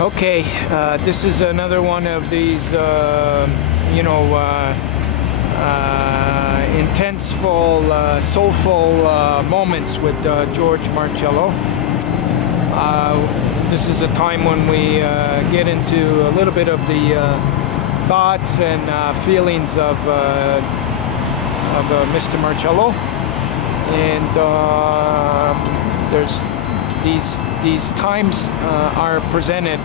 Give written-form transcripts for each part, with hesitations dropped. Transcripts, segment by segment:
Okay, this is another one of these, intenseful, soulful moments with George Marcello. This is a time when we get into a little bit of the thoughts and feelings of Mr. Marcello, and there's these times are presented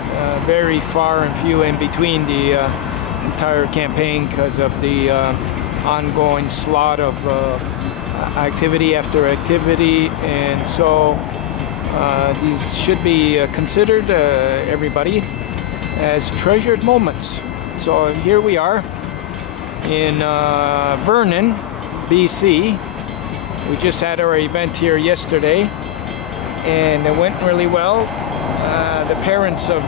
very far and few in between the entire campaign because of the ongoing slot of activity after activity, and so these should be considered, everybody, as treasured moments. So here we are in Vernon, BC. We just had our event here yesterday, and it went really well. The parents of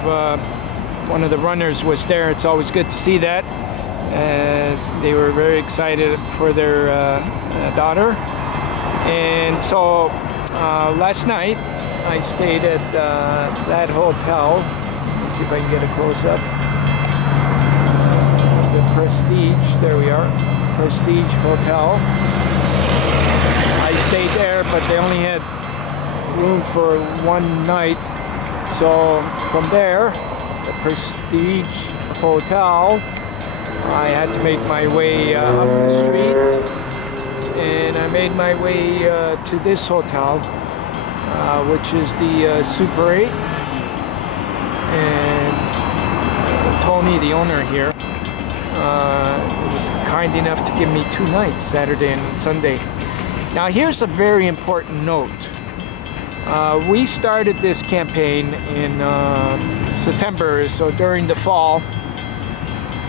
one of the runners was there. It's always good to see that, as they were very excited for their daughter. And so last night I stayed at that hotel. Let's see if I can get a close-up. The Prestige, there we are, Prestige Hotel. I stayed there, but they only had room for one night, so from there, the Prestige Hotel, I had to make my way up the street, and I made my way to this hotel, which is the Super 8, and Tony, the owner here, was kind enough to give me 2 nights, Saturday and Sunday. Now here's a very important note. We started this campaign in September, so during the fall.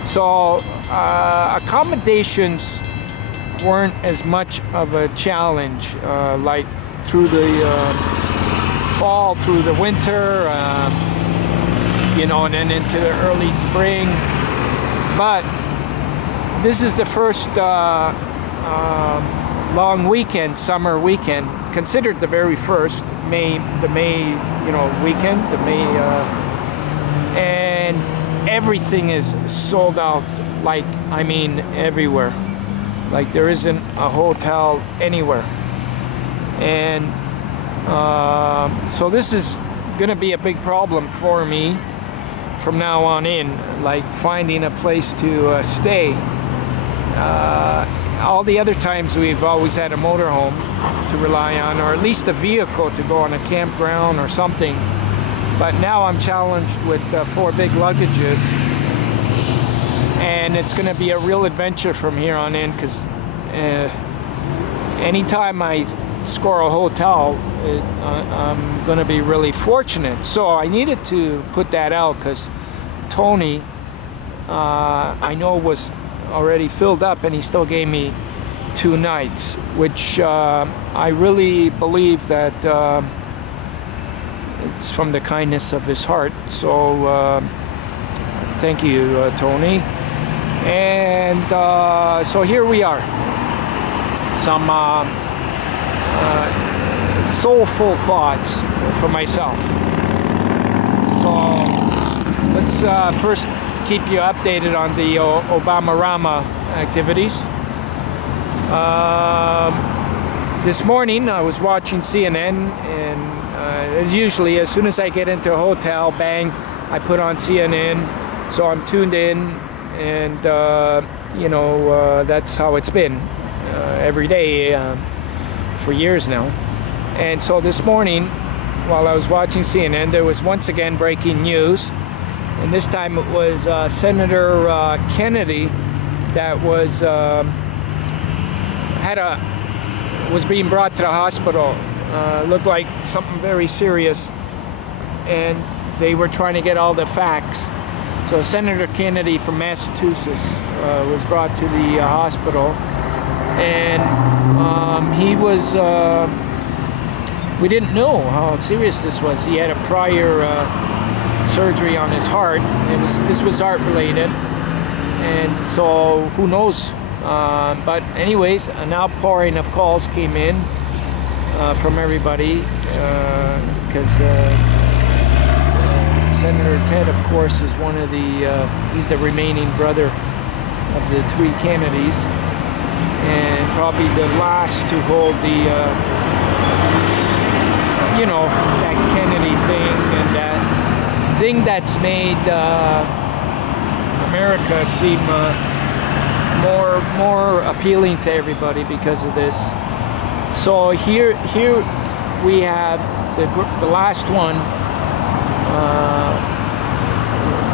So accommodations weren't as much of a challenge, like through the fall, through the winter, and then into the early spring. But this is the first long weekend, summer weekend, considered the very first, the May weekend, and everything is sold out, like, I mean, everywhere. Like, there isn't a hotel anywhere. And so this is gonna be a big problem for me from now on in, like finding a place to stay. All the other times we've always had a motorhome to rely on, or at least a vehicle to go on a campground or something. But now I'm challenged with 4 big luggages, and it's going to be a real adventure from here on in, because anytime I score a hotel, I'm going to be really fortunate. So I needed to put that out, because Tony, I know, was already filled up, and he still gave me 2 nights, which I really believe that it's from the kindness of his heart. So thank you, Tony. And so here we are, some soulful thoughts for myself. So let's first keep you updated on the Obama-Rama activities. This morning I was watching CNN, and as usually, as soon as I get into a hotel, bang, I put on CNN, so I'm tuned in, and that's how it's been every day for years now. And so this morning, while I was watching CNN, there was once again breaking news. And this time it was Senator Kennedy that was being brought to the hospital. Looked like something very serious, and they were trying to get all the facts. So Senator Kennedy from Massachusetts was brought to the hospital, and he was. We didn't know how serious this was. He had a prior surgery on his heart. This was heart related, and so who knows? But anyways, an outpouring of calls came in from everybody, because Senator Ted, of course, is one of the, he's the remaining brother of the three Kennedys, and probably the last to hold the, you know, that Kennedy thing, and that thing that's made America seem more appealing to everybody because of this. So here we have the last one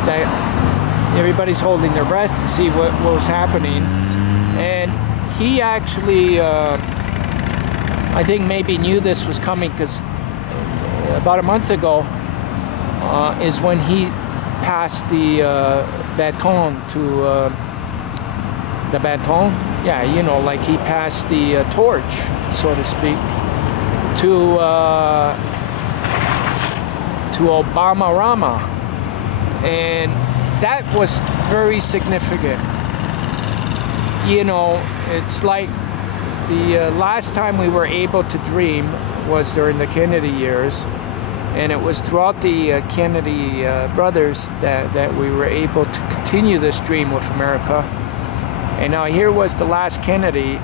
that everybody's holding their breath to see what was happening, and he actually I think maybe knew this was coming, because about a month ago is when he passed the baton to the baton, yeah, you know, like he passed the torch, so to speak, to Obama Rama, and that was very significant. You know, it's like the last time we were able to dream was during the Kennedy years, and it was throughout the Kennedy brothers that we were able to continue this dream with America. And now here was the last Kennedy,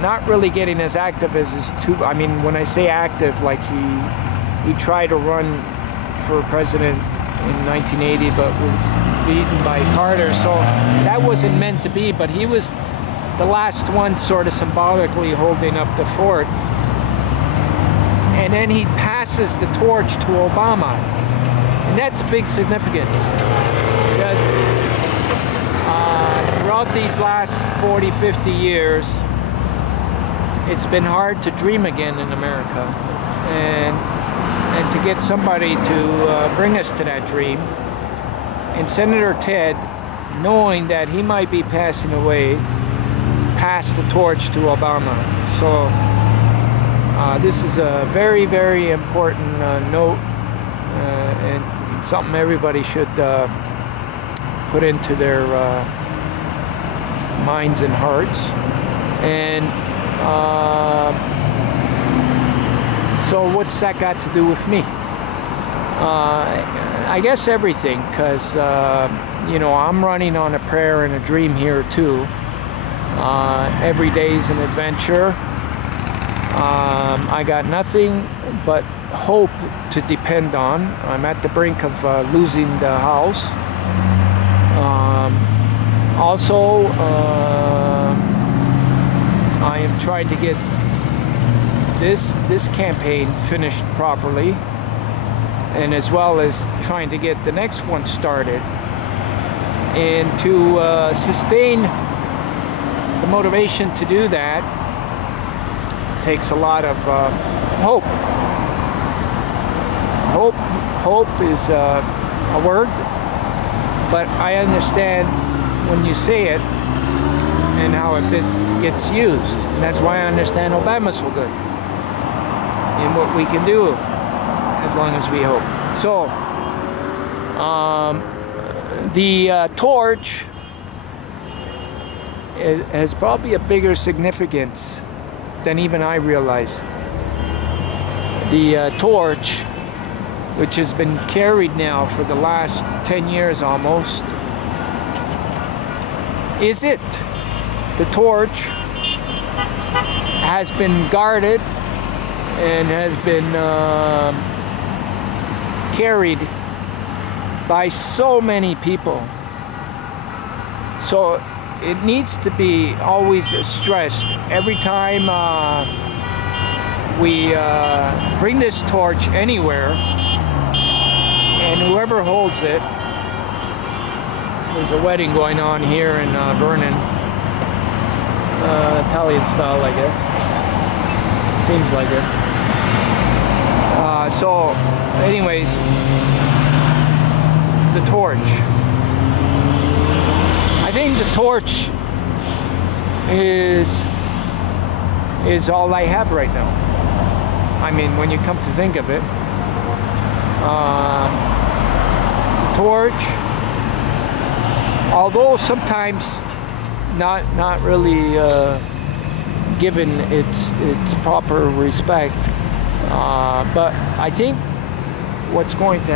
not really getting as active as his two. I mean, when I say active, like he tried to run for president in 1980, but was beaten by Carter. So that wasn't meant to be. But he was the last one, sort of symbolically holding up the fort. And then he passes the torch to Obama, and that's big significance, because throughout these last 40-50 years, it's been hard to dream again in America, and to get somebody to bring us to that dream. And Senator Ted, knowing that he might be passing away, passed the torch to Obama. So this is a very, very important note, and something everybody should put into their minds and hearts. And so what's that got to do with me? I guess everything, because you know, I'm running on a prayer and a dream here too. Every day's an adventure. I got nothing but hope to depend on. I'm at the brink of losing the house. Also, I am trying to get this campaign finished properly, and as well as trying to get the next one started. And to sustain the motivation to do that takes a lot of hope. Hope is a word, but I understand when you say it and how it gets used. And that's why I understand Obama's so good in what we can do as long as we hope. So the torch has probably a bigger significance than even I realize. The torch, which has been carried now for the last 10 years almost, is it? The torch has been guarded and has been carried by so many people. So it needs to be always stressed every time we bring this torch anywhere, and whoever holds it. There's a wedding going on here in Vernon, Italian style, I guess. Seems like it. So, anyways, the torch. I think the torch is all I have right now. I mean, when you come to think of it, the torch, although sometimes not really given its proper respect, but I think what's going to